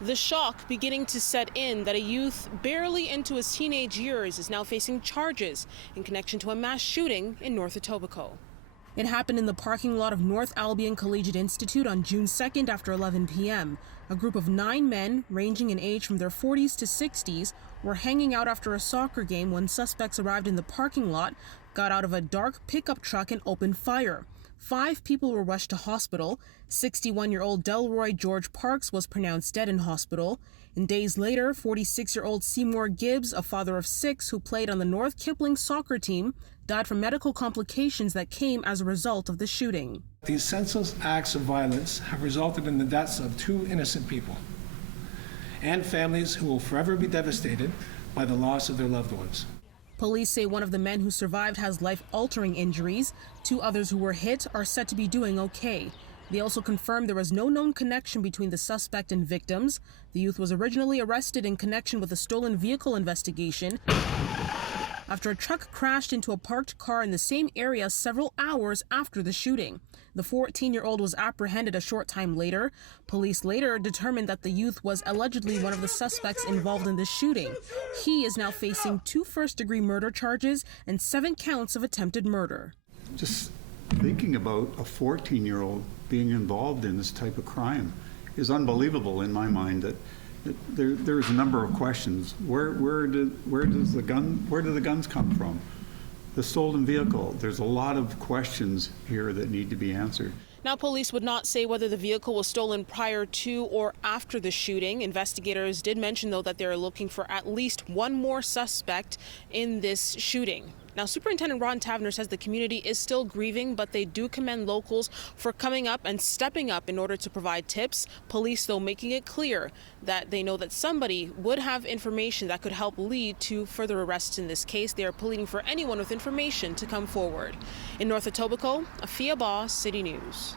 The shock beginning to set in that a youth barely into his teenage years is now facing charges in connection to a mass shooting in North Etobicoke. It happened in the parking lot of North Albion Collegiate Institute on June 2nd after 11 p.m. A group of 9 men, ranging in age from their 40s to 60s, were hanging out after a soccer game when suspects arrived in the parking lot, got out of a dark pickup truck and opened fire. 5 people were rushed to hospital. 61-year-old Delroy George Parks was pronounced dead in hospital. And days later, 46-year-old Seymour Gibbs, a father of 6 who played on the North Kipling soccer team, died from medical complications that came as a result of the shooting. These senseless acts of violence have resulted in the deaths of 2 innocent people and families who will forever be devastated by the loss of their loved ones. Police say one of the men who survived has life-altering injuries. 2 others who were hit are said to be doing okay. They also confirmed there was no known connection between the suspect and victims. The youth was originally arrested in connection with a stolen vehicle investigation after a truck crashed into a parked car in the same area several hours after the shooting. The 14-year-old was apprehended a short time later. Police later determined that the youth was allegedly one of the suspects involved in the shooting. He is now facing 2 first-degree murder charges and 7 counts of attempted murder. Just thinking about a 14-year-old being involved in this type of crime is unbelievable in my mind. That there's a number of questions. Where do the guns come from? The stolen vehicle. There's a lot of questions here that need to be answered. Now, police would not say whether the vehicle was stolen prior to or after the shooting. Investigators did mention, though, that they're looking for at least 1 more suspect in this shooting. Now, Superintendent Ron Tavener says the community is still grieving, but they do commend locals for coming up and stepping up in order to provide tips. Police, though, making it clear that they know that somebody would have information that could help lead to further arrests in this case. They are pleading for anyone with information to come forward. In North Etobicoke, Afua Baah, City News.